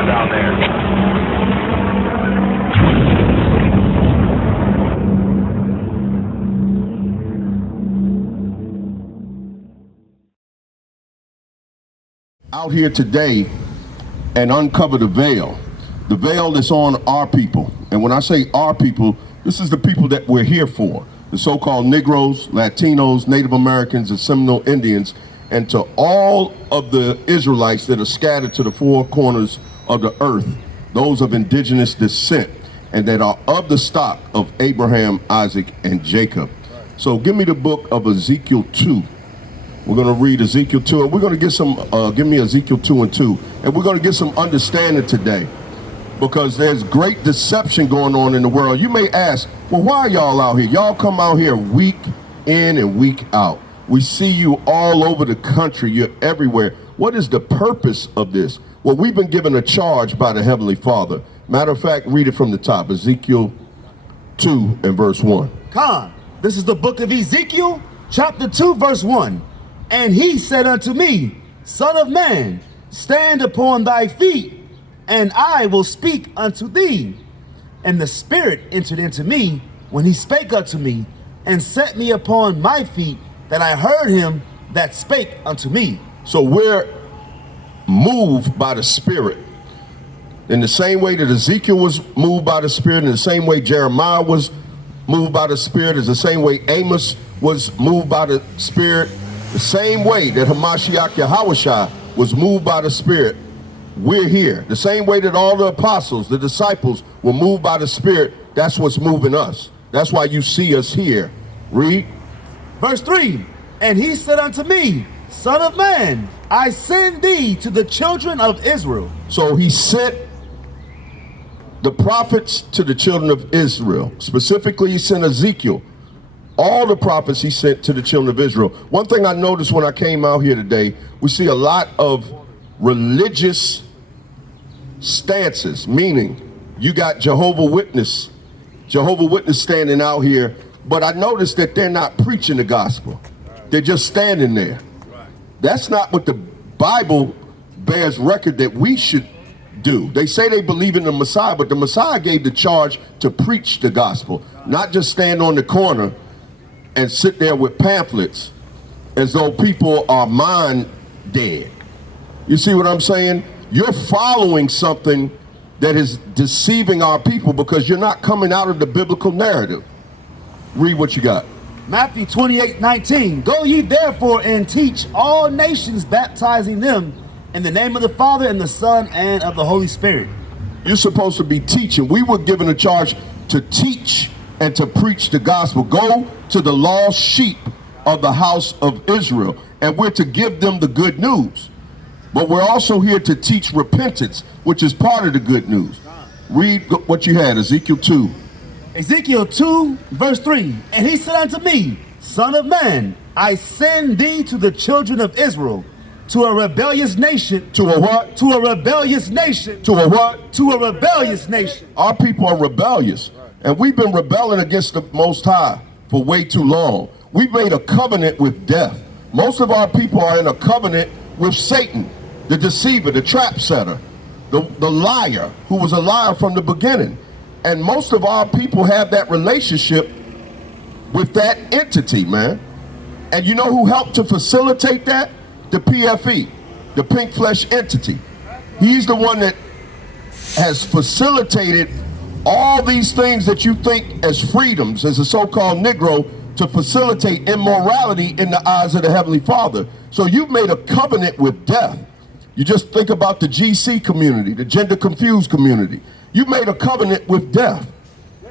on down there. Out here today and uncover the veil that's on our people. And when I say our people, this is the people that we're here for, the so-called Negroes, Latinos, Native Americans, and Seminole Indians, and to all of the Israelites that are scattered to the four corners of the earth, those of indigenous descent, and that are of the stock of Abraham, Isaac, and Jacob. So give me the book of Ezekiel 2. We're going to read Ezekiel 2, and we're going to get some, give me Ezekiel 2 and 2, and we're going to get some understanding today, because there's great deception going on in the world. You may ask, well, why are y'all out here? Y'all come out here week in and week out. We see you all over the country. You're everywhere. What is the purpose of this? Well, we've been given a charge by the Heavenly Father. Matter of fact, read it from the top, Ezekiel 2 and verse 1. Khan, this is the book of Ezekiel, chapter 2, verse 1. And he said unto me, Son of man, stand upon thy feet, and I will speak unto thee. And the Spirit entered into me when he spake unto me, and set me upon my feet, that I heard him that spake unto me. So we're moved by the Spirit. In the same way that Ezekiel was moved by the Spirit, in the same way Jeremiah was moved by the Spirit, is the same way Amos was moved by the Spirit, the same way that Hamashiach YAHAWAH'S was moved by the Spirit, we're here. The same way that all the apostles, the disciples, were moved by the Spirit, that's what's moving us. That's why you see us here. Read. Verse 3, and he said unto me, Son of man, I send thee to the children of Israel. So he sent the prophets to the children of Israel. Specifically, he sent Ezekiel. All the prophets he sent to the children of Israel. One thing I noticed when I came out here today, we see a lot of religious stances, meaning you got Jehovah's Witness standing out here, but I noticed that they're not preaching the gospel. They're just standing there. That's not what the Bible bears record that we should do. They say they believe in the Messiah, but the Messiah gave the charge to preach the gospel, not just stand on the corner and sit there with pamphlets as though people are mind dead. You see what I'm saying? You're following something that is deceiving our people because you're not coming out of the biblical narrative. Read what you got. Matthew 28:19. Go ye therefore and teach all nations, baptizing them in the name of the Father and the Son and of the Holy Spirit. You're supposed to be teaching. We were given a charge to teach and to preach the gospel. Go to the lost sheep of the house of Israel, and we're to give them the good news. But we're also here to teach repentance, which is part of the good news. Read what you had, Ezekiel 2. Ezekiel 2, verse 3. And he said unto me, Son of man, I send thee to the children of Israel, to a rebellious nation. To a what? To a rebellious nation. To a what? To a rebellious nation. Our people are rebellious, and we've been rebelling against the Most High for way too long. We've made a covenant with death. Most of our people are in a covenant with Satan, the deceiver, the trap setter, the liar, who was a liar from the beginning. And most of our people have that relationship with that entity, man. And you know who helped to facilitate that? The PFE, the pink flesh entity. He's the one that has facilitated all these things that you think as freedoms, as a so-called Negro, to facilitate immorality in the eyes of the Heavenly Father. So you've made a covenant with death. You just think about the GC community, the gender confused community. You made a covenant with death.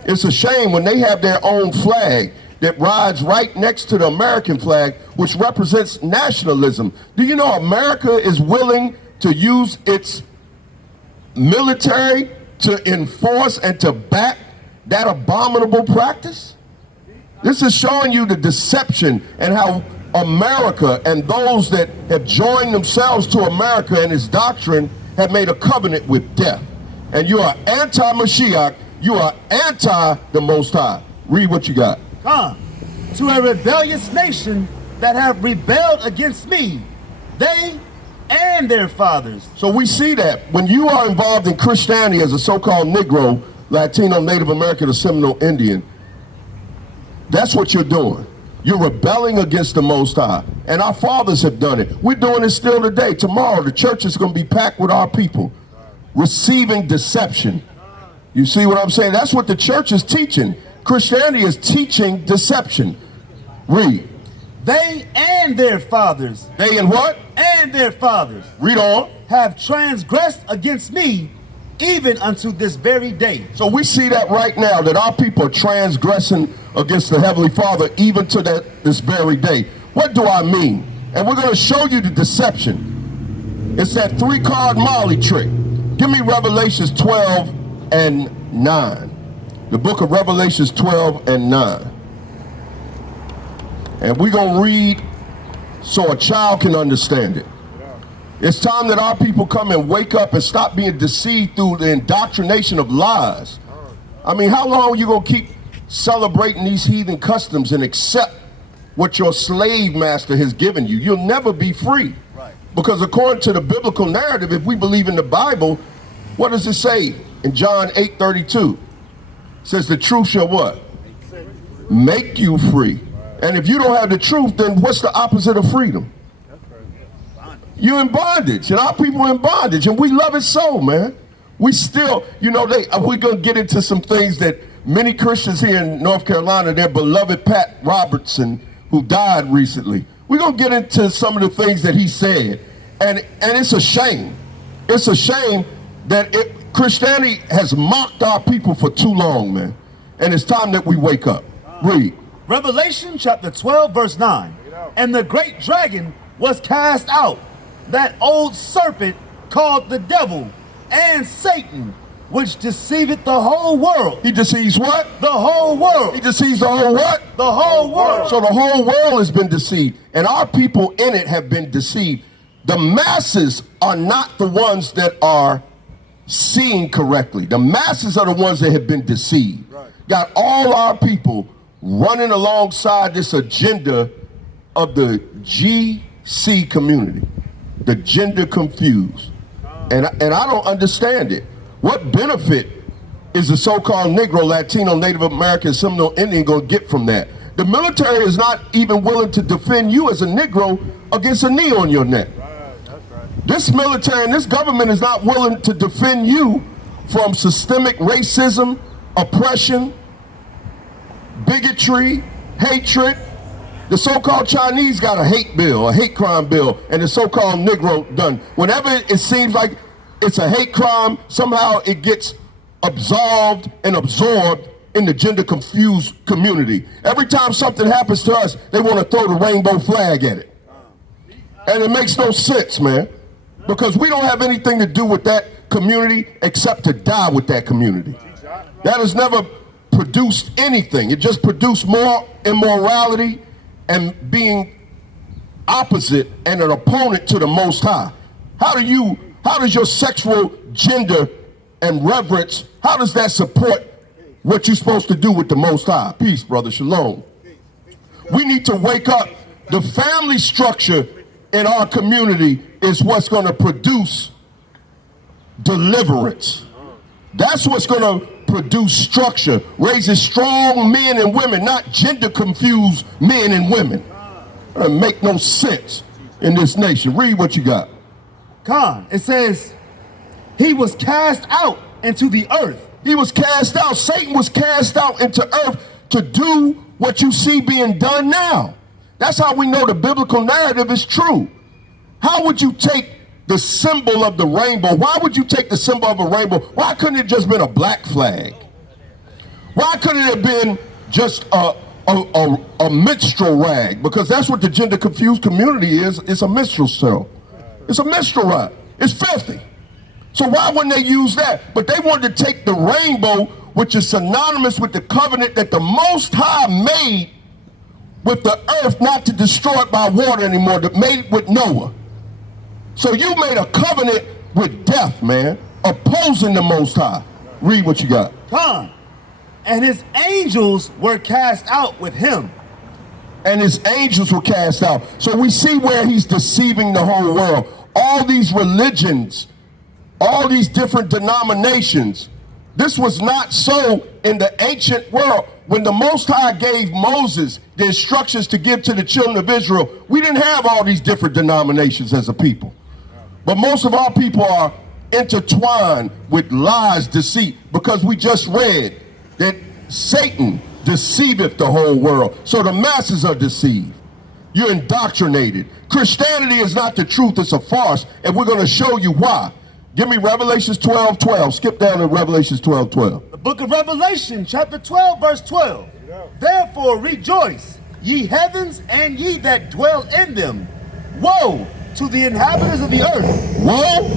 It's a shame when they have their own flag that rides right next to the American flag, which represents nationalism. Do you know America is willing to use its military to enforce and to back that abominable practice? This is showing you the deception and how America and those that have joined themselves to America and its doctrine have made a covenant with death. And you are anti-Mashiach, you are anti the Most High. Read what you got. To a rebellious nation that have rebelled against me, they and their fathers. So we see that when you are involved in Christianity as a so-called Negro, Latino, Native American, or Seminole Indian, that's what you're doing. You're rebelling against the Most High. And our fathers have done it. We're doing it still today. Tomorrow, the church is going to be packed with our people receiving deception. You see what I'm saying? That's what the church is teaching. Christianity is teaching deception. Read. They and their fathers. They and what? And their fathers. Read on. Have transgressed against me, even unto this very day. So we see that right now, that our people are transgressing against the Heavenly Father, even to this very day. What do I mean? And we're going to show you the deception. It's that 3-card Molly trick. Give me Revelations 12 and 9. The book of Revelations 12 and 9. And we're going to read so a child can understand it. It's time that our people come and wake up and stop being deceived through the indoctrination of lies. I mean, how long are you going to keep celebrating these heathen customs and accept what your slave master has given you? You'll never be free. Right. Because according to the biblical narrative, if we believe in the Bible, what does it say in John 8:32? It says the truth shall what? Make you free. And if you don't have the truth, then what's the opposite of freedom? You're in bondage, and our people are in bondage, and we love it so, man. We still, you know, we're going to get into some things that many Christians here in North Carolina, their beloved Pat Robertson, who died recently, we're going to get into some of the things that he said, and it's a shame. It's a shame that Christianity has mocked our people for too long, man, and it's time that we wake up. Read. Revelation chapter 12, verse 9. And the great dragon was cast out, that old serpent called the devil and Satan, which deceiveth the whole world. He deceives what? The whole world. He deceives the whole what? The whole world. So the whole world has been deceived, and our people in it have been deceived. The masses are not the ones that are seeing correctly. The masses are the ones that have been deceived. Right. Got all our people running alongside this agenda of the GC community, the gender confused. And I don't understand it. What benefit is the so-called Negro, Latino, Native American, Seminole Indian going to get from that? The military is not even willing to defend you as a Negro against a knee on your neck. That's right. This military and this government is not willing to defend you from systemic racism, oppression, bigotry, hatred. The so-called Chinese got a hate bill, a hate crime bill, and the so-called Negro done. Whenever it seems like it's a hate crime, somehow it gets absolved and absorbed in the gender confused community. Every time something happens to us, they want to throw the rainbow flag at it. And it makes no sense, man, because we don't have anything to do with that community except to die with that community. That has never produced anything. It just produced more immorality and being opposite and an opponent to the Most High. How does your sexual gender and reverence, how does that support what you're supposed to do with the Most High? Peace, brother. Shalom. We need to wake up. The family structure in our community is what's going to produce deliverance. That's what's going to produce structure, raises strong men and women, not gender confused men and women. It doesn't make no sense in this nation. Read what you got. Khan, it says, he was cast out into the earth. He was cast out. Satan was cast out into earth to do what you see being done now. That's how we know the biblical narrative is true. How would you take the symbol of the rainbow? Why would you take the symbol of a rainbow? Why couldn't it just been a black flag? Why couldn't it have been just a minstrel rag? Because that's what the gender confused community is. It's a minstrel cell. It's a minstrel rag. It's filthy. So why wouldn't they use that? But they wanted to take the rainbow, which is synonymous with the covenant that the Most High made with the earth, not to destroy it by water anymore, that made it with Noah. So you made a covenant with death, man, opposing the Most High. Read what you got. Khan, and his angels were cast out with him. And his angels were cast out. So we see where he's deceiving the whole world. all these religions, all these different denominations. This was not so in the ancient world. When the Most High gave Moses the instructions to give to the children of Israel, we didn't have all these different denominations as a people. But most of our people are intertwined with lies, deceit, because we just read that Satan deceiveth the whole world. So the masses are deceived. You're indoctrinated. Christianity is not the truth, it's a farce, and we're going to show you why. Give me Revelations 12:12. Skip down to Revelations 12:12. The book of Revelation, chapter 12, verse 12. Therefore rejoice, ye heavens, and ye that dwell in them. Woe to the inhabitants of the earth. Woe?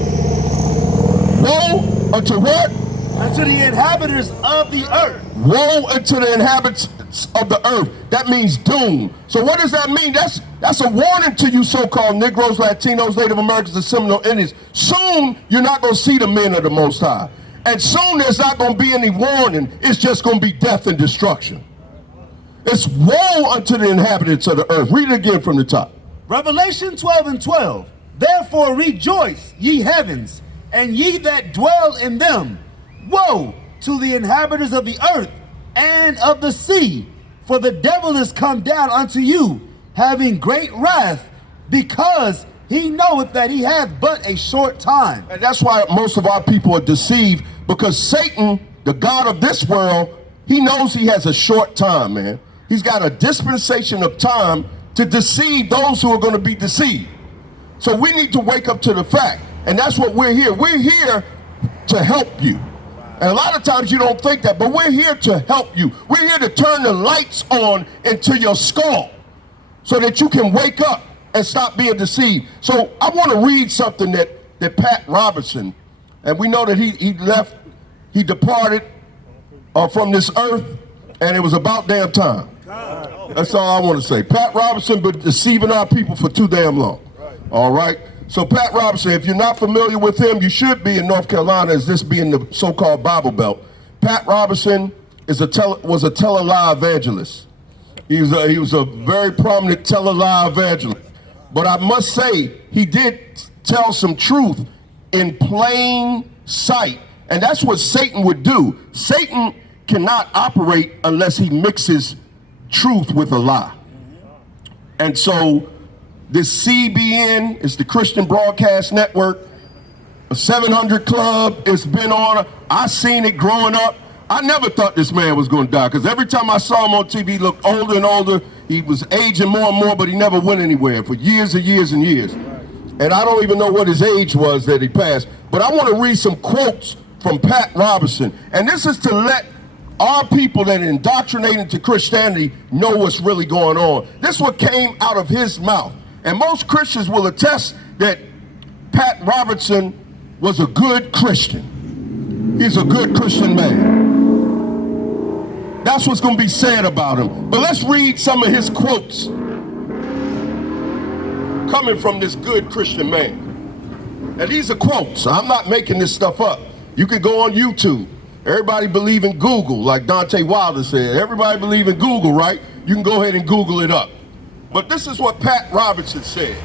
Woe unto what? Unto the inhabitants of the earth. Woe unto the inhabitants of the earth. That means doom. So what does that mean? That's a warning to you so-called Negroes, Latinos, Native Americans, and Seminole Indians. Soon you're not going to see the men of the Most High. And soon there's not going to be any warning. It's just going to be death and destruction. It's woe unto the inhabitants of the earth. Read it again from the top. Revelation 12:12. Therefore rejoice, ye heavens, and ye that dwell in them. Woe to the inhabitants of the earth and of the sea, for the devil is come down unto you, having great wrath, because he knoweth that he hath but a short time. And that's why most of our people are deceived, because Satan, the God of this world, he knows he has a short time, man. He's got a dispensation of time to deceive those who are going to be deceived. So we need to wake up to the fact, and that's what we're here. We're here to help you. And a lot of times you don't think that, but we're here to help you. We're here to turn the lights on into your skull so that you can wake up and stop being deceived. So I want to read something that Pat Robertson, and we know that he departed from this earth, and it was about damn time. That's all I want to say. Pat Robertson been deceiving our people for too damn long. All right? So Pat Robertson, if you're not familiar with him, you should be in North Carolina, as this being the so-called Bible Belt. Pat Robertson was a tele-lie evangelist. He was a very prominent tele-lie evangelist. But I must say, he did tell some truth in plain sight. And that's what Satan would do. Satan cannot operate unless he mixes truth with a lie. And so this CBN is the Christian Broadcast Network. A 700 Club, it's been on. I seen it growing up. I never thought this man was going to die, because every time I saw him on TV, he looked older and older. He was aging more and more, but he never went anywhere for years and years and years. And I don't even know what his age was that he passed. But I want to read some quotes from Pat Robertson. And this is to let our people that are indoctrinated into Christianity know what's really going on. This is what came out of his mouth. And most Christians will attest that Pat Robertson was a good Christian. He's a good Christian man. That's what's going to be said about him. But let's read some of his quotes coming from this good Christian man. And these are quotes. I'm not making this stuff up. You can go on YouTube. Everybody believe in Google, like Dante Wilder said. Everybody believe in Google, right? You can go ahead and Google it up. But this is what Pat Robertson said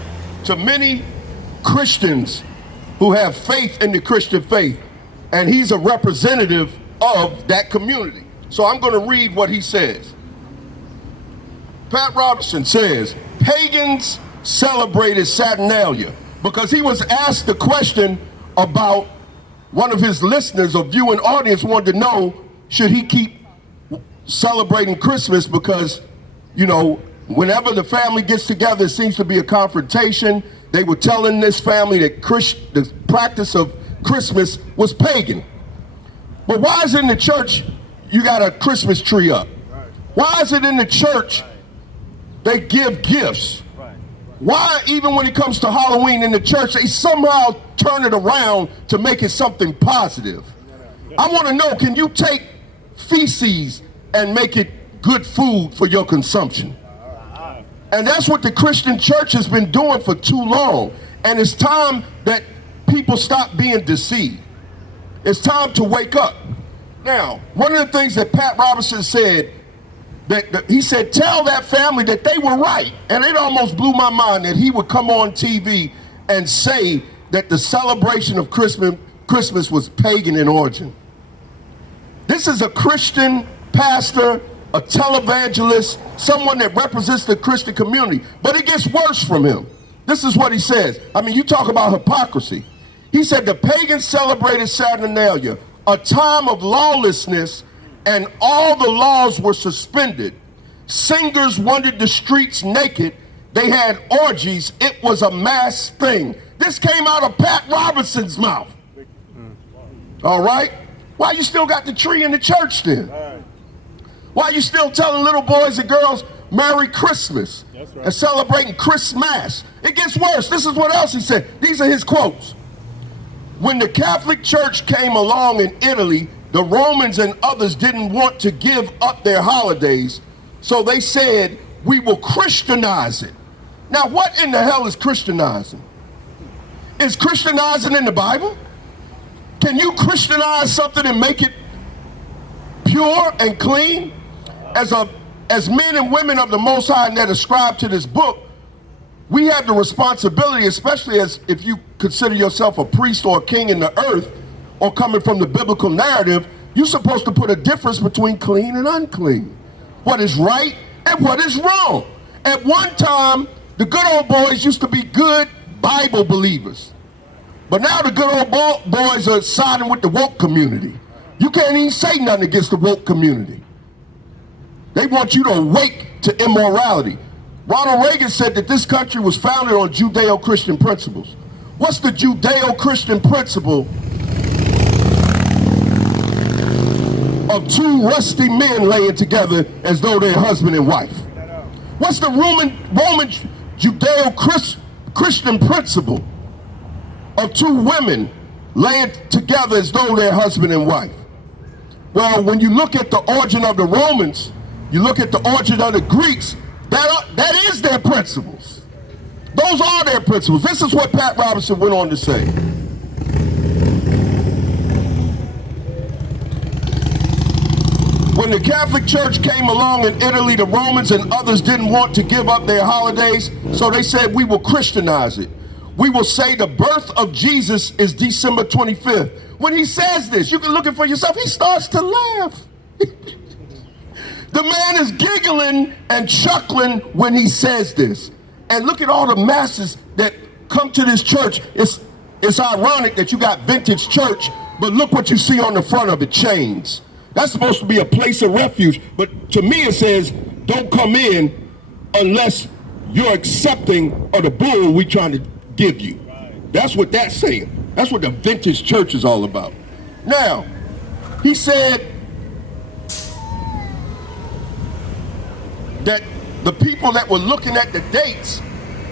to many Christians who have faith in the Christian faith, and he's a representative of that community. So I'm going to read what he says. Pat Robertson says, pagans celebrated Saturnalia, because he was asked the question about, one of his listeners or viewing audience wanted to know, should he keep celebrating Christmas, because, you know, whenever the family gets together, it seems to be a confrontation. They were telling this family that the practice of Christmas was pagan. But why is it in the church you got a Christmas tree up? Why is it in the church they give gifts? Why, even when it comes to Halloween in the church, they somehow turn it around to make it something positive? I want to know, can you take feces and make it good food for your consumption? And that's what the Christian church has been doing for too long. And it's time that people stop being deceived. It's time to wake up. Now, one of the things that Pat Robertson said, he said, tell that family that they were right. And it almost blew my mind that he would come on TV and say that the celebration of Christmas was pagan in origin. This is a Christian pastor, a televangelist, someone that represents the Christian community. But it gets worse from him. This is what he says. I mean, you talk about hypocrisy. He said the pagans celebrated Saturnalia, a time of lawlessness, and all the laws were suspended. Singers wandered the streets naked. They had orgies. It was a mass thing. This came out of Pat Robertson's mouth. All right? Why you still got the tree in the church then? Why you still telling little boys and girls Merry Christmas and celebrating Christmas? It gets worse. This is what else he said. These are his quotes. When the Catholic Church came along in Italy, the Romans and others didn't want to give up their holidays, so they said, we will Christianize it. Now, what in the hell is Christianizing? Is Christianizing in the Bible? Can you Christianize something and make it pure and clean? As men and women of the Most High that ascribe to this book, we have the responsibility, especially as if you consider yourself a priest or a king in the earth, or coming from the biblical narrative, you're supposed to put a difference between clean and unclean. What is right and what is wrong. At one time, the good old boys used to be good Bible believers. But now the good old boys are siding with the woke community. You can't even say nothing against the woke community. They want you to awake to immorality. Ronald Reagan said that this country was founded on Judeo-Christian principles. What's the Judeo-Christian principle of two rusty men laying together as though they're husband and wife? What's the Roman Judeo-Christian principle of two women laying together as though they're husband and wife? Well, when you look at the origin of the Romans, you look at the origin of the Greeks, that is their principles. Those are their principles. This is what Pat Robertson went on to say. When the Catholic Church came along in Italy, the Romans and others didn't want to give up their holidays, so they said, we will Christianize it. We will say the birth of Jesus is December 25th. When he says this, you can look it for yourself, he starts to laugh. The man is giggling and chuckling when he says this. And look at all the masses that come to this church. It's ironic that you got vintage church, but look what you see on the front of it, chains. That's supposed to be a place of refuge. But to me it says, don't come in unless you're accepting of the bull we're trying to give you. That's what that's saying. That's what the vintage church is all about. Now, he said that the people that were looking at the dates,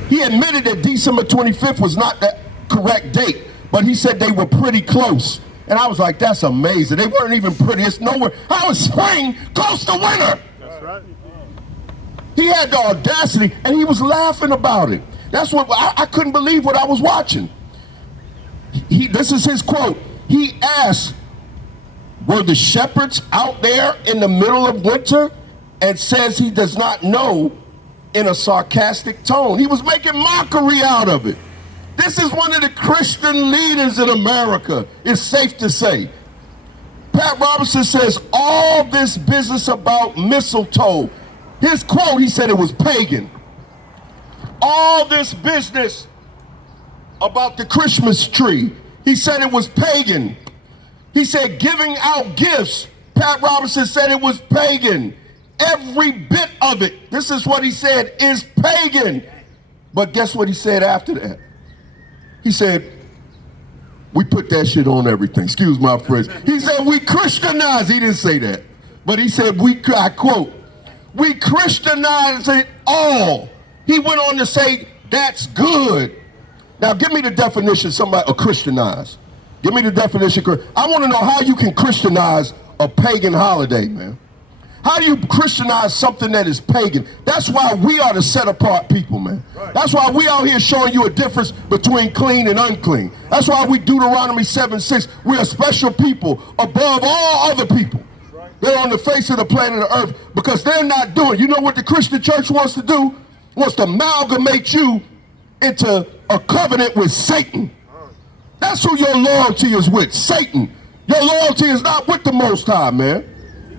he admitted that December 25th was not the correct date, but he said they were pretty close. And I was like, that's amazing. They weren't even pretty. It's nowhere. How is spring close to winter? That's right. He had the audacity, and he was laughing about it. That's what I couldn't believe what I was watching. This is his quote. He asked, were the shepherds out there in the middle of winter? And says he does not know in a sarcastic tone. He was making mockery out of it. This is one of the Christian leaders in America, it's safe to say. Pat Robertson says all this business about mistletoe, his quote, he said it was pagan. All this business about the Christmas tree, he said it was pagan. He said giving out gifts, Pat Robertson said it was pagan. Every bit of it, this is what he said, is pagan. But guess what he said after that? He said, we put that shit on everything. Excuse my phrase. He said, we Christianize. He didn't say that. But he said, I quote, we Christianize it all. He went on to say, that's good. Now give me the definition somebody, of Christianize. Give me the definition. I want to know how you can Christianize a pagan holiday, man. How do you Christianize something that is pagan? That's why we are the set apart people, man. Right. That's why we out here showing you a difference between clean and unclean. That's why we Deuteronomy 7:6. We're a special people above all other people. Right. They're on the face of the planet of earth because they're not doing. You know what the Christian church wants to do? Wants to amalgamate you into a covenant with Satan. That's who your loyalty is with, Satan. Your loyalty is not with the Most High, man.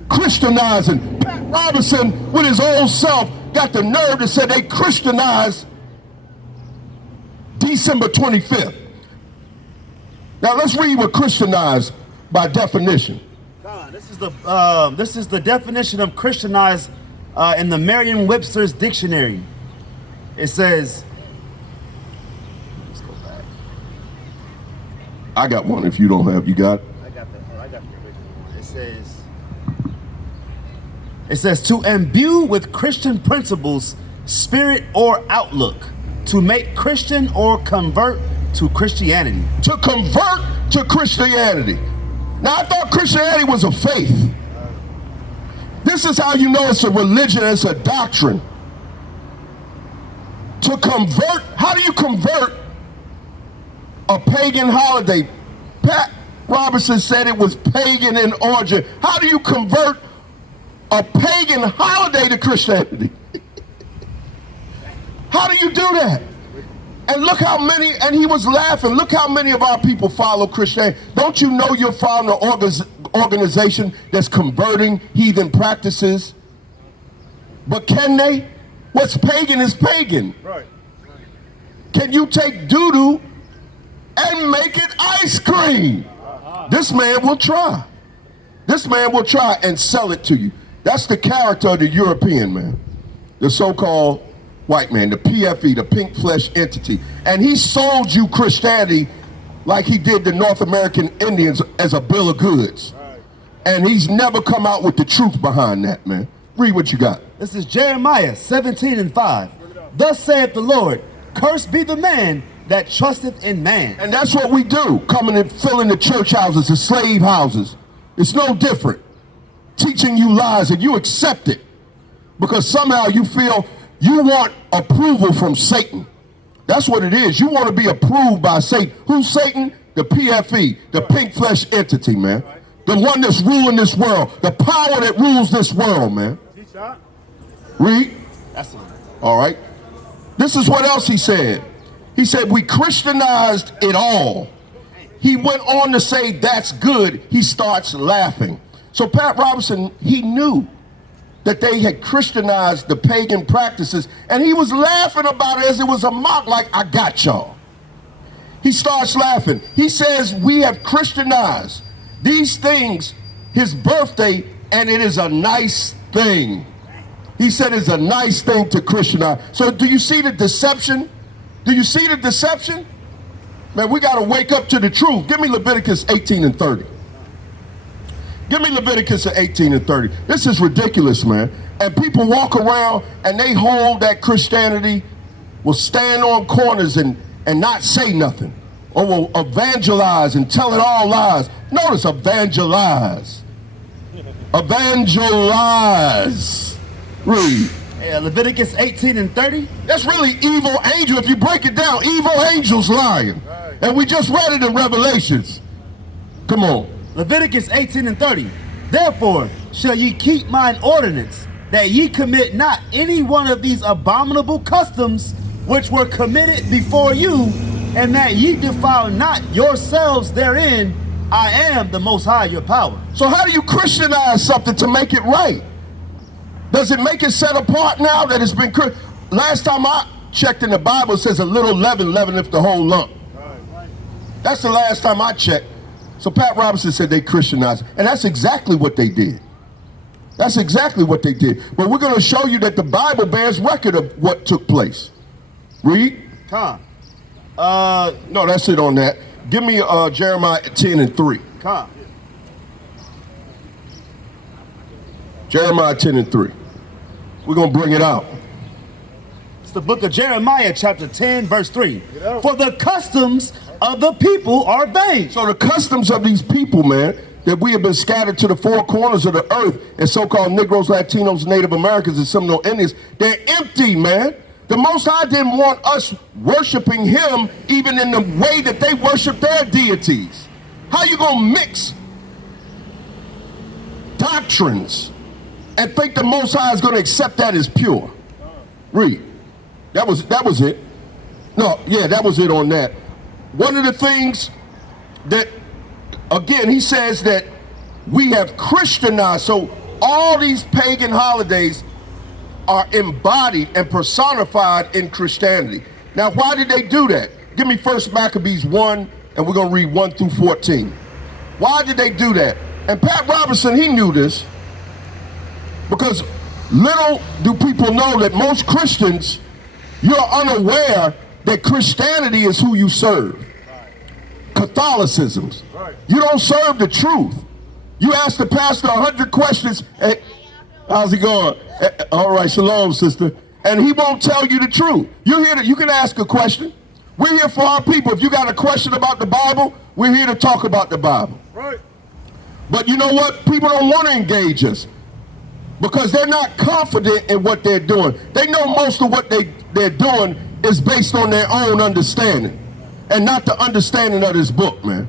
Christianizing. Pat Robertson, with his old self, got the nerve to say they Christianized December 25th. Now let's read what Christianized by definition. This is the definition of Christianized in the Merriam-Webster's dictionary. It says, let's go back. I got one if you don't have. You got it? I got the original one. It says to imbue with Christian principles, spirit, or outlook, to make Christian or convert to Christianity. To convert to Christianity. Now I thought Christianity was a faith. This is how you know it's a religion, it's a doctrine. To convert, how do you convert a pagan holiday? Pat Robertson said it was pagan in origin. How do you convert a pagan holiday to Christianity? How do you do that? And look how many, and he was laughing, look how many of our people follow Christianity. Don't you know you're following an organization that's converting heathen practices? But can they? What's pagan is pagan. Right. Can you take doo-doo and make it ice cream? This man will try. This man will try and sell it to you. That's the character of the European man, the so-called white man, the PFE, the pink flesh entity. And he sold you Christianity like he did the North American Indians as a bill of goods. Right. And he's never come out with the truth behind that, man. Read what you got. This is Jeremiah 17:5. Thus saith the Lord, cursed be the man that trusteth in man. And that's what we do, coming and filling the church houses, the slave houses. It's no different. Teaching you lies and you accept it because somehow you feel you want approval from Satan. That's what it is. You want to be approved by Satan. Who's Satan? The PFE, the pink flesh entity, man. The one that's ruling this world. The power that rules this world, man. Read. That's one. All right. This is what else he said. He said, we Christianized it all. He went on to say, that's good. He starts laughing. So Pat Robertson, he knew that they had Christianized the pagan practices, and he was laughing about it as it was a mock, like, I got y'all. He starts laughing. He says, we have Christianized these things, his birthday, and it is a nice thing. He said it's a nice thing to Christianize. So do you see the deception? Do you see the deception? Man, we got to wake up to the truth. Give me Leviticus 18:30. Give me Leviticus 18:30. This is ridiculous, man. And people walk around and they hold that Christianity will stand on corners and not say nothing. Or will evangelize and tell it all lies. Notice, evangelize. Evangelize. Read. Yeah, Leviticus 18:30. That's really evil angel. If you break it down, evil angels lying. Right. And we just read it in Revelations. Come on. Leviticus 18:30. Therefore shall ye keep mine ordinance, that ye commit not any one of these abominable customs which were committed before you, and that ye defile not yourselves therein. I am the Most High, your power. So how do you Christianize something to make it right? Does it make it set apart now that it's been... Last time I checked in the Bible, it says a little leaven leaveneth the whole lump. Right. That's the last time I checked. So Pat Robertson said they Christianized. And that's exactly what they did. That's exactly what they did. But we're going to show you that the Bible bears record of what took place. Read. Come. No, that's it on that. Give me Jeremiah 10:3. Come. Jeremiah 10:3. We're going to bring it out. It's the book of Jeremiah, chapter 10, verse 3. out. For the customs of the people are vain. So the customs of these people, man, that we have been scattered to the four corners of the earth, and so-called Negroes, Latinos, Native Americans, and Seminole Indians, they're empty, man. The Most High didn't want us worshiping him even in the way that they worship their deities. How you gonna mix doctrines and think the Most High is gonna accept that as pure? Read. That was it. No, yeah, that was it on that. One of the things that, again, he says that we have Christianized. So all these pagan holidays are embodied and personified in Christianity. Now, why did they do that? Give me 1 Maccabees 1, and we're going to read 1 through 14. Why did they do that? And Pat Robertson, he knew this, because little do people know that most Christians, you're unaware that Christianity is who you serve. Catholicism. You don't serve the truth. You ask the pastor 100 questions. Hey, how's it going? All right, shalom, sister. And he won't tell you the truth. You're here you can ask a question. We're here for our people. If you got a question about the Bible, we're here to talk about the Bible. Right. But you know what? People don't want to engage us because they're not confident in what they're doing. They know most of what they're doing is based on their own understanding and not the understanding of this book, man.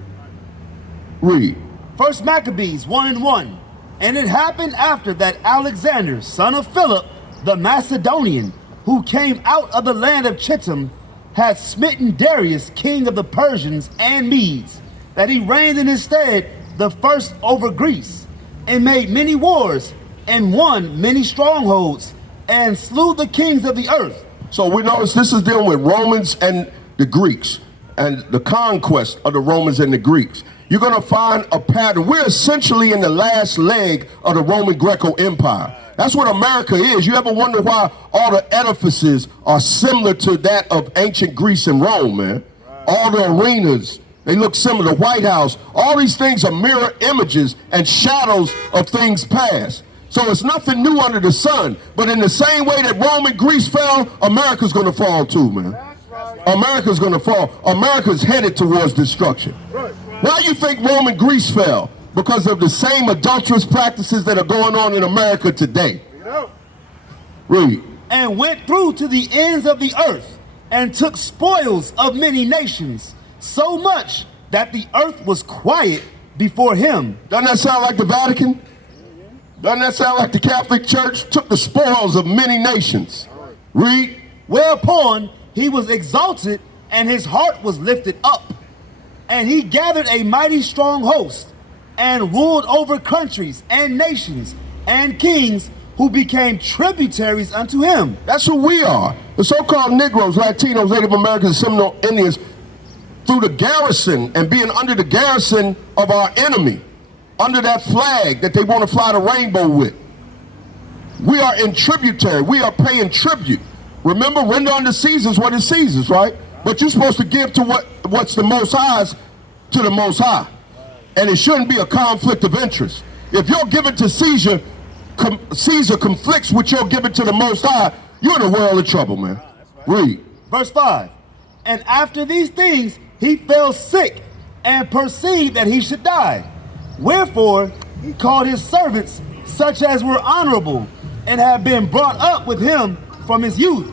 Read. 1 Maccabees 1:1. And it happened after that Alexander, son of Philip, the Macedonian, who came out of the land of Chittim, had smitten Darius, king of the Persians and Medes, that he reigned in his stead the first over Greece, and made many wars, and won many strongholds, and slew the kings of the earth. So we notice this is dealing with Romans and the Greeks, and the conquest of the Romans and the Greeks. You're going to find a pattern. We're essentially in the last leg of the Roman Greco Empire. That's what America is. You ever wonder why all the edifices are similar to that of ancient Greece and Rome, man? All the arenas, they look similar. The White House, all these things are mirror images and shadows of things past. So it's nothing new under the sun. But in the same way that Rome and Greece fell, America's going to fall too, man. America's going to fall. America's headed towards destruction. Why do you think Rome and Greece fell? Because of the same adulterous practices that are going on in America today. Read. And went through to the ends of the earth, and took spoils of many nations, so much that the earth was quiet before him. Doesn't that sound like the Vatican? Doesn't that sound like the Catholic Church took the spoils of many nations? Read. Whereupon he was exalted, and his heart was lifted up, and he gathered a mighty strong host, and ruled over countries and nations and kings, who became tributaries unto him. That's who we are. The so-called Negroes, Latinos, Native Americans, Seminole Indians, through the garrison and being under the garrison of our enemy, under that flag that they want to fly the rainbow with. We are in tributary. We are paying tribute. Remember, render unto Caesar's what is Caesar's, right? But you're supposed to give to what's the Most High's to the Most High. And it shouldn't be a conflict of interest. If you're giving to Caesar, Caesar conflicts with your giving to the Most High, you're in a world of trouble, man. Read. Verse 5. And after these things he fell sick, and perceived that he should die. Wherefore he called his servants, such as were honorable, and had been brought up with him from his youth,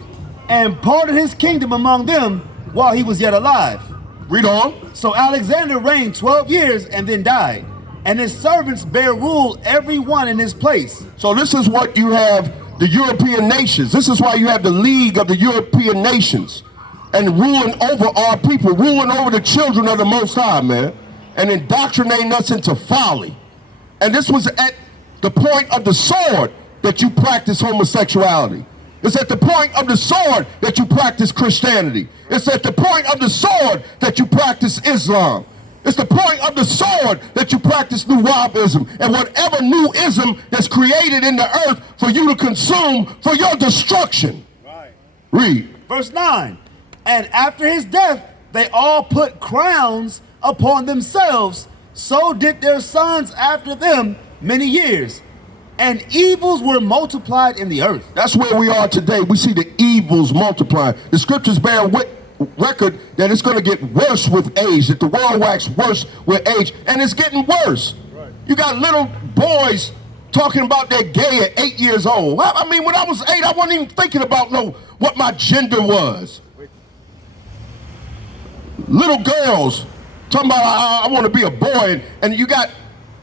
and parted his kingdom among them while he was yet alive. Read on. So Alexander reigned 12 years and then died, and his servants bare rule every one in his place. So this is what you have the European nations. This is why you have the League of the European Nations, and ruling over our people, ruling over the children of the Most High, man, and indoctrinating us into folly. And this was at the point of the sword that you practice homosexuality. It's at the point of the sword that you practice Christianity. It's at the point of the sword that you practice Islam. It's the point of the sword that you practice New Wahhabism and whatever new ism that's created in the earth for you to consume for your destruction. Right. Read. Verse 9. And after his death, they all put crowns upon themselves. So did their sons after them many years. And evils were multiplied in the earth. That's where we are today. We see the evils multiplying. The scriptures bear record that it's going to get worse with age, that the world wax worse with age, and it's getting worse. Right. You got little boys talking about they're gay at 8 years old. I mean, when I was 8, I wasn't even thinking about what my gender was. Little girls talking about I want to be a boy, and you got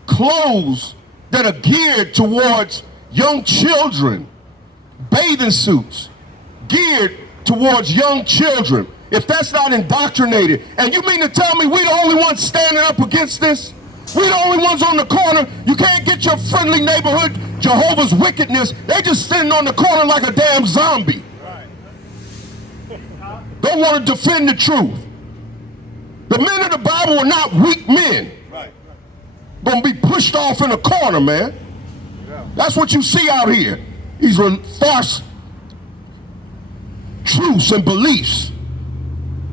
clothes that are geared towards young children, bathing suits geared towards young children. if that's not indoctrinated, and you mean to tell me we the only ones standing up against this? We the only ones on the corner. You can't get your friendly neighborhood Jehovah's wickedness. They just sitting on the corner like a damn zombie. Don't want to defend the truth. The men of the Bible are not weak men. Gonna be pushed off in a corner, man. That's what you see out here. These false truths and beliefs.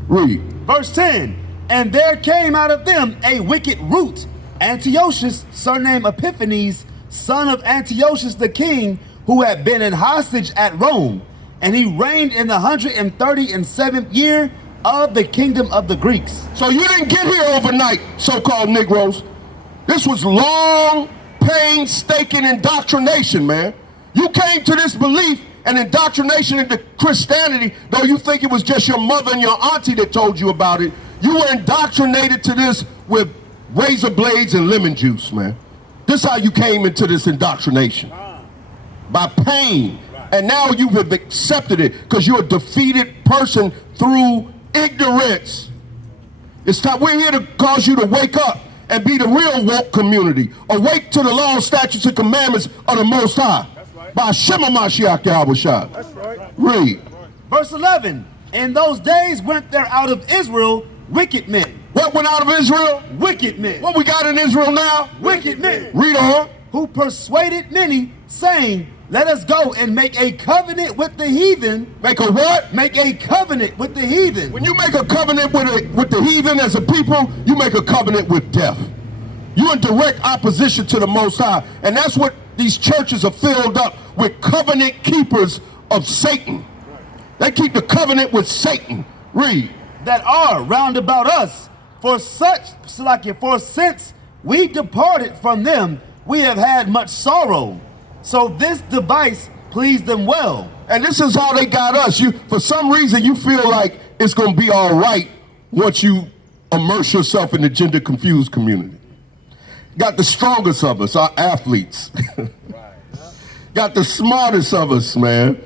Read. Verse 10, and there came out of them a wicked root, Antiochus, surnamed Epiphanes, son of Antiochus the king, who had been in hostage at Rome, and he reigned in the 137th year of the kingdom of the Greeks. So you didn't get here overnight, so-called Negroes. This was long, painstaking indoctrination, man. You came to this belief and indoctrination into Christianity, though you think it was just your mother and your auntie that told you about it. You were indoctrinated to this with razor blades and lemon juice, man. This is how you came into this indoctrination. By pain. And now you have accepted it because you're a defeated person through ignorance. It's time. We're here to cause you to wake up and be the real woke community. Awake to the law, statutes, and commandments of the Most High. Right. By Shema Mashiach YAHAWAH'S. That's right. Read. Verse 11, in those days went there out of Israel wicked men. What went out of Israel? Wicked men. What we got in Israel now? Wicked men. Read on. Who persuaded many, saying, let us go and make a covenant with the heathen. Make a what? Make a covenant with the heathen. When you make a covenant with the heathen as a people, you make a covenant with death. You're in direct opposition to the Most High. And that's what these churches are filled up with, covenant keepers of Satan. They keep the covenant with Satan. Read. That are round about us. For since we departed from them, we have had much sorrow. So this device pleased them well. And this is how they got us. For some reason, you feel like it's going to be all right once you immerse yourself in the gender confused community. Got the strongest of us, our athletes. Got the smartest of us, man.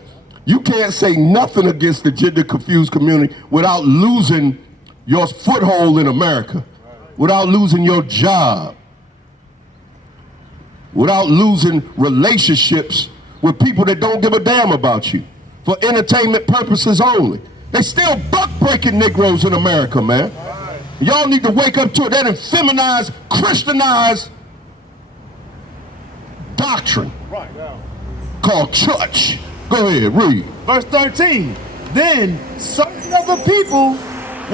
You can't say nothing against the gender confused community without losing your foothold in America, without losing your job, without losing relationships with people that don't give a damn about you for entertainment purposes only. They still buck-breaking Negroes in America, man. Y'all need to wake up to it. That effeminized, Christianized doctrine called church. Go ahead, read. Verse 13, then certain of the people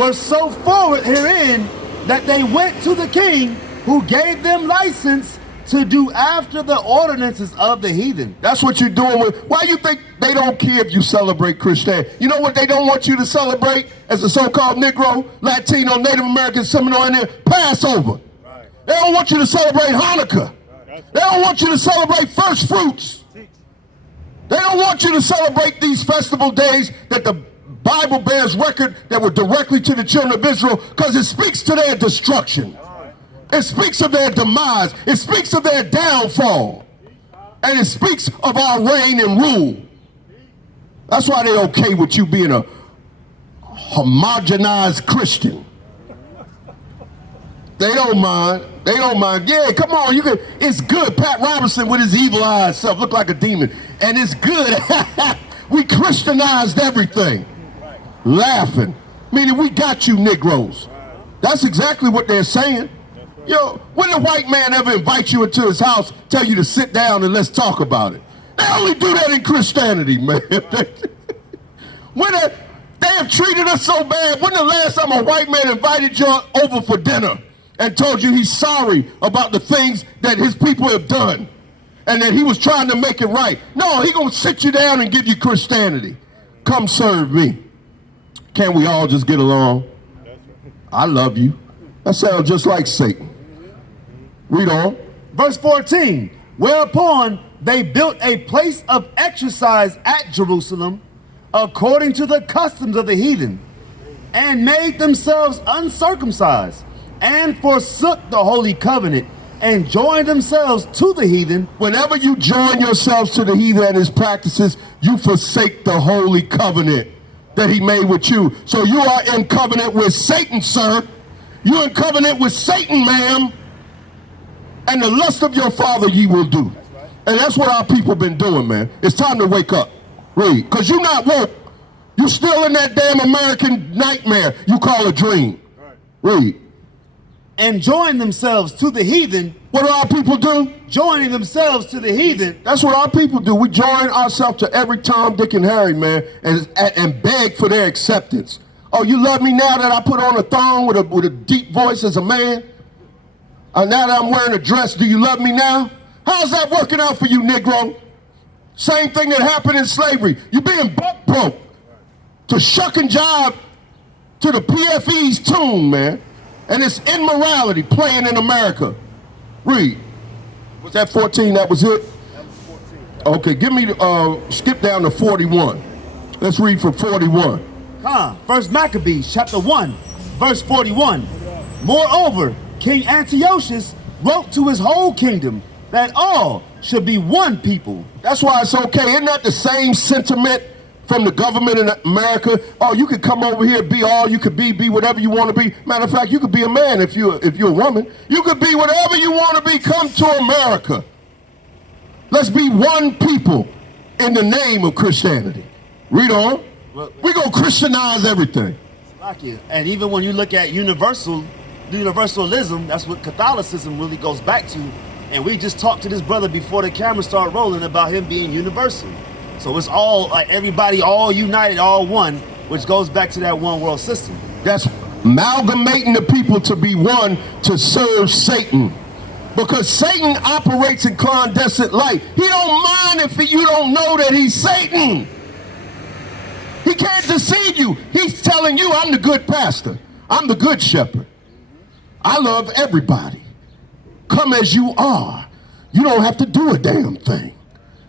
were so forward herein that they went to the king, who gave them license to do after the ordinances of the heathen. That's what you're doing with. Why you think they don't care if you celebrate Christianity? You know what they don't want you to celebrate as a so-called Negro, Latino, Native American, Seminole in there? Passover. Right. They don't want you to celebrate Hanukkah. Right. They don't want you to celebrate first fruits. They don't want you to celebrate these festival days that the Bible bears record that were directly to the children of Israel, because it speaks to their destruction. It speaks of their demise. It speaks of their downfall. And it speaks of our reign and rule. That's why they're okay with you being a homogenized Christian. They don't mind. They don't mind. Yeah, come on. You can. It's good. Pat Robertson with his evil eyes self looked like a demon. And it's good. We Christianized everything. Laughing. Meaning we got you Negroes. That's exactly what they're saying. Yo, when the white man ever invite you into his house, tell you to sit down and let's talk about it? They only do that in Christianity, man. They have treated us so bad. When the last time a white man invited you over for dinner and told you he's sorry about the things that his people have done and that he was trying to make it right? No, he gonna sit you down and give you Christianity. Come serve me. Can't we all just get along? I love you. That sounds just like Satan. Read on. Verse 14, whereupon they built a place of exercise at Jerusalem, according to the customs of the heathen, and made themselves uncircumcised, and forsook the holy covenant, and joined themselves to the heathen. Whenever you join yourselves to the heathen and his practices, you forsake the holy covenant. that he made with you. So you are in covenant with Satan, sir. You're in covenant with Satan, ma'am. And the lust of your father ye will do. And that's what our people been doing, man. It's time to wake up. Read. Because you're not woke. You're still in that damn American nightmare you call a dream. Read. And join themselves to the heathen. What do our people do? Joining themselves to the heathen. That's what our people do. We join ourselves to every Tom, Dick, and Harry, man, and beg for their acceptance. Oh, you love me now that I put on a thong with a deep voice as a man? Now that I'm wearing a dress, do you love me now? How's that working out for you, Negro? Same thing that happened in slavery. You're being buck broke to shuck and jive to the PFE's tune, man. And it's immorality playing in America. Read. Was that 14? That was it? That was 14. Okay, give me, skip down to 41. Let's read from 41. First Maccabees, chapter 1, verse 41. Moreover, King Antiochus wrote to his whole kingdom that all should be one people. That's why it's okay. Isn't that the same sentiment from the government in America? Oh, you could come over here, be all you could be whatever you want to be. Matter of fact, you could be a man if you're a woman. You could be whatever you want to be. Come to America. Let's be one people in the name of Christianity. Read on. We're going to Christianize everything. And even when you look at universalism, that's what Catholicism really goes back to. And we just talked to this brother before the camera started rolling about him being universal. So it's all like everybody, all united, all one, which goes back to that one world system. That's amalgamating the people to be one to serve Satan. Because Satan operates in clandestine life. He don't mind if you don't know that he's Satan. He can't deceive you. He's telling you, I'm the good pastor. I'm the good shepherd. I love everybody. Come as you are. You don't have to do a damn thing.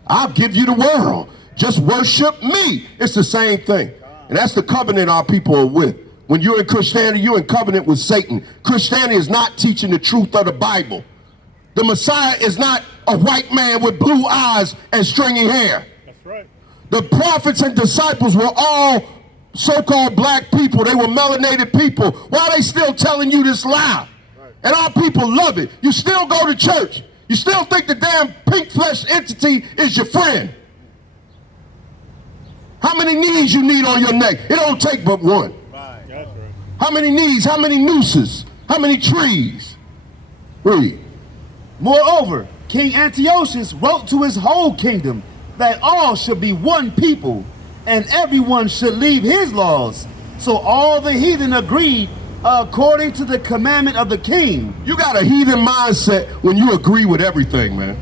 I'll give you the world. Just worship me. It's the same thing. And that's the covenant our people are with. When you're in Christianity, you're in covenant with Satan. Christianity is not teaching the truth of the Bible. The Messiah is not a white man with blue eyes and stringy hair. That's right. The prophets and disciples were all so-called black people. They were melanated people. Why are they still telling you this lie? Right. And our people love it. You still go to church. You still think the damn pink-fleshed entity is your friend. How many knees you need on your neck? It don't take but one. Right. That's right. How many knees? How many nooses? How many trees? Read. Moreover, King Antiochus wrote to his whole kingdom that all should be one people, and everyone should leave his laws. So all the heathen agreed according to the commandment of the king. You got a heathen mindset when you agree with everything, man.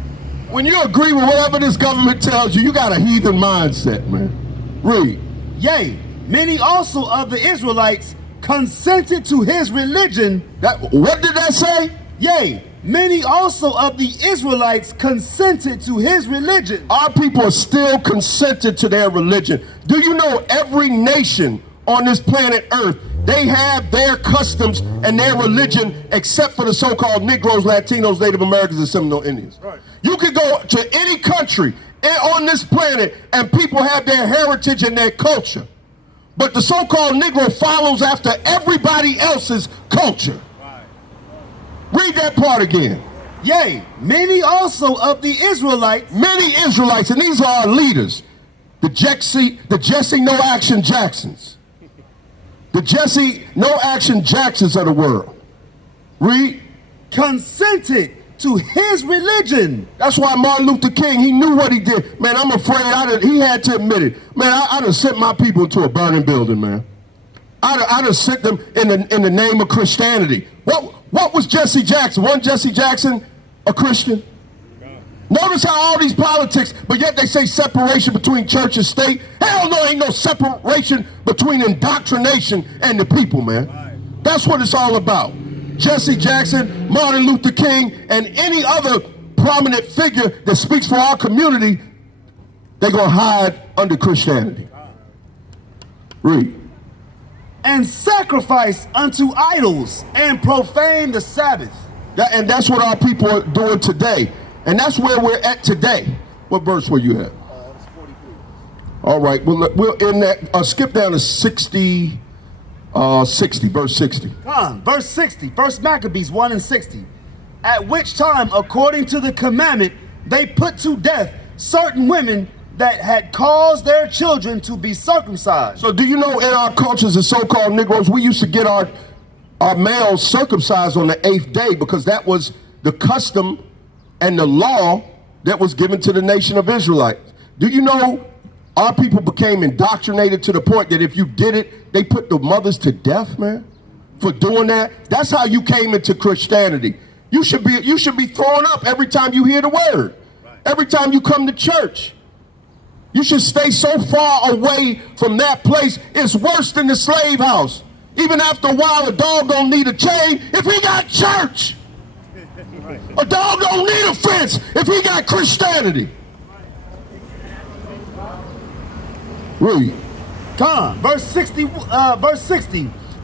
When you agree with whatever this government tells you, you got a heathen mindset, man. Read. Yea, many also of the Israelites consented to his religion. What did that say? Yea, many also of the Israelites consented to his religion. Our people are still consented to their religion. Do you know every nation on this planet Earth, they have their customs and their religion except for the so-called Negroes, Latinos, Native Americans, and Seminole Indians. Right. You could go to any country on this planet and people have their heritage and their culture. But the so-called Negro follows after everybody else's culture. Read that part again. Yea, many also of the Israelites. Many Israelites, and these are our leaders. The Jesse No Action Jacksons. The Jesse No Action Jacksons of the world. Read. Consented to his religion. That's why Martin Luther King, he knew what he did. Man, I'm afraid he had to admit it. Man, I'd have sent my people into a burning building, man. I'd have sent them in the name of Christianity. What was Jesse Jackson? Wasn't Jesse Jackson a Christian? No. Notice how all these politics, but yet they say separation between church and state. Hell no, ain't no separation between indoctrination and the people, man. Right. That's what it's all about. Jesse Jackson, Martin Luther King, and any other prominent figure that speaks for our community, they're going to hide under Christianity. Read. And sacrifice unto idols and profane the Sabbath. And that's what our people are doing today. And that's where we're at today. What verse were you at? It's 43. All right, we'll end that. Skip down to 60, verse 60. Come on, verse 60, 1 Maccabees 1 and 60. At which time, according to the commandment, they put to death certain women that had caused their children to be circumcised. So do you know in our cultures, the so-called Negroes, we used to get our males circumcised on the 8th day because that was the custom and the law that was given to the nation of Israelites. Do you know our people became indoctrinated to the point that if you did it, they put the mothers to death, man, for doing that? That's how you came into Christianity. You should be throwing up every time you hear the word, every time you come to church. You should stay so far away from that place. It's worse than the slave house. Even after a while, a dog don't need a chain if he got church. A dog don't need a fence if he got Christianity. Read. Come, verse 60.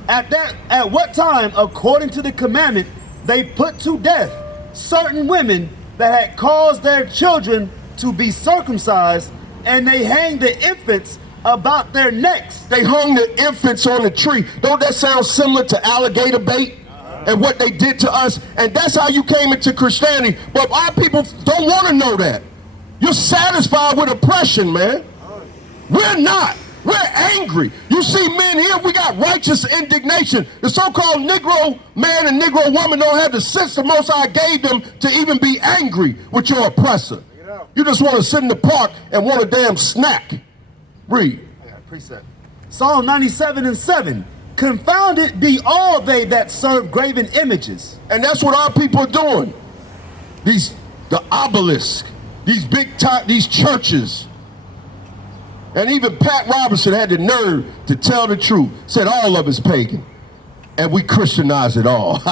At what time, according to the commandment, they put to death certain women that had caused their children to be circumcised, and they hanged the infants about their necks. They hung the infants on the tree. Don't that sound similar to alligator bait and what they did to us? And that's how you came into Christianity. But our people don't want to know that. You're satisfied with oppression, man. We're not. We're angry. You see men here, we got righteous indignation. The so-called Negro man and Negro woman don't have the sense the Most High gave them to even be angry with your oppressor. You just want to sit in the park and want a damn snack. Read. I got a precept. Psalm 97 and 7. Confounded be all they that serve graven images. And that's what our people are doing. The obelisk, these churches. And even Pat Robertson had the nerve to tell the truth. Said all of it's pagan. And we Christianize it all.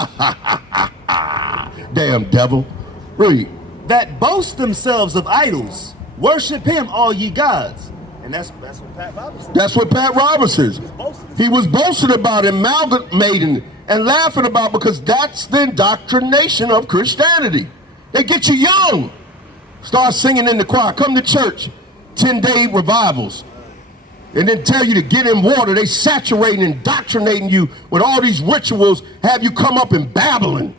Damn devil. Read. That boast themselves of idols. Worship him, all ye gods. And that's what Pat Robertson. That's what Pat Robertson. He was boasting about, amalgamating and laughing about, because that's the indoctrination of Christianity. They get you young. Start singing in the choir. Come to church. 10-day revivals. And then tell you to get in water. They saturating, indoctrinating you with all these rituals, have you come up in Babylon.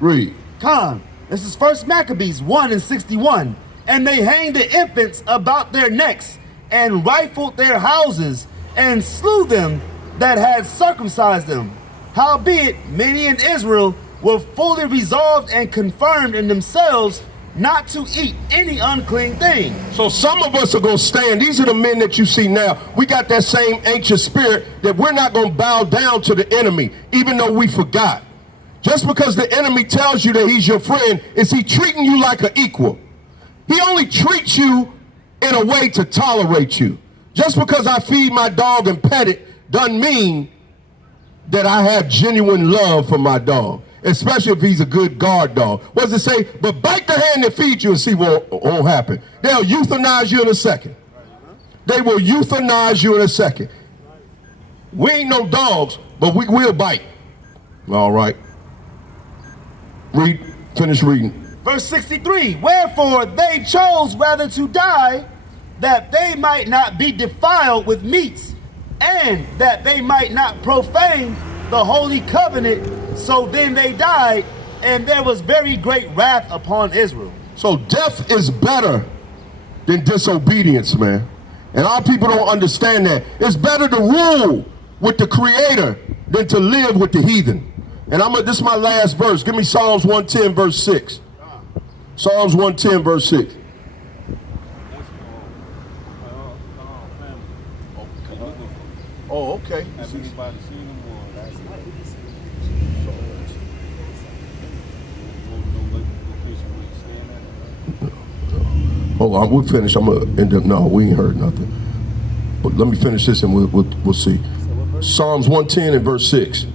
Read. Come. This is 1 Maccabees 1 and 61. And they hanged the infants about their necks, and rifled their houses, and slew them that had circumcised them. Howbeit, many in Israel were fully resolved and confirmed in themselves not to eat any unclean thing. So some of us are going to stand. These are the men that you see now. We got that same ancient spirit that we're not going to bow down to the enemy, even though we forgot. Just because the enemy tells you that he's your friend, is he treating you like an equal? He only treats you in a way to tolerate you. Just because I feed my dog and pet it doesn't mean that I have genuine love for my dog, especially if he's a good guard dog. What does it say? But bite the hand that feeds you and see what won't happen. They'll euthanize you in a second. They will euthanize you in a second. We ain't no dogs, but we will bite. All right. Read. Finish reading. Verse 63, wherefore they chose rather to die, that they might not be defiled with meats, and that they might not profane the holy covenant. So then they died, and there was very great wrath upon Israel. So death is better than disobedience, man. And our people don't understand that. It's better to rule with the Creator than to live with the heathen. And this is my last verse. Give me Psalms 110, verse 6. Psalms 110, verse 6. Oh, okay. Hold on, we'll finish. I'm gonna end up. No, we ain't heard nothing. But let me finish this and we'll see. Psalms 110 and verse 6.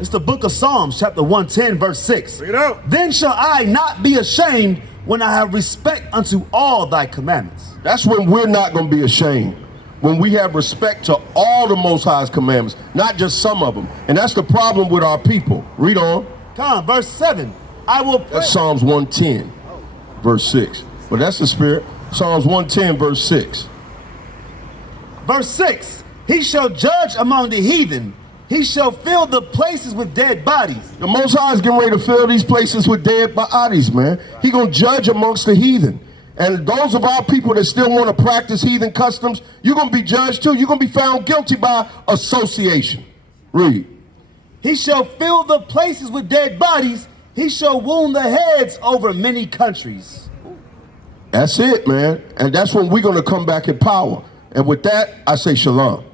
It's the book of Psalms, chapter 110, verse 6. Bring it out. Then shall I not be ashamed when I have respect unto all thy commandments. That's when we're not going to be ashamed. When we have respect to all the Most High's commandments, not just some of them. And that's the problem with our people. Read on. Come, verse 7. I will pray. That's Psalms 110, verse 6. But that's the spirit. Psalms 110, verse 6. Verse 6, he shall judge among the heathen. He shall fill the places with dead bodies. The Most High is getting ready to fill these places with dead bodies, man. He gonna judge amongst the heathen. And those of our people that still want to practice heathen customs, you're gonna be judged too. You're gonna be found guilty by association. Read. He shall fill the places with dead bodies. He shall wound the heads over many countries. That's it, man. And that's when we're gonna come back in power. And with that, I say shalom.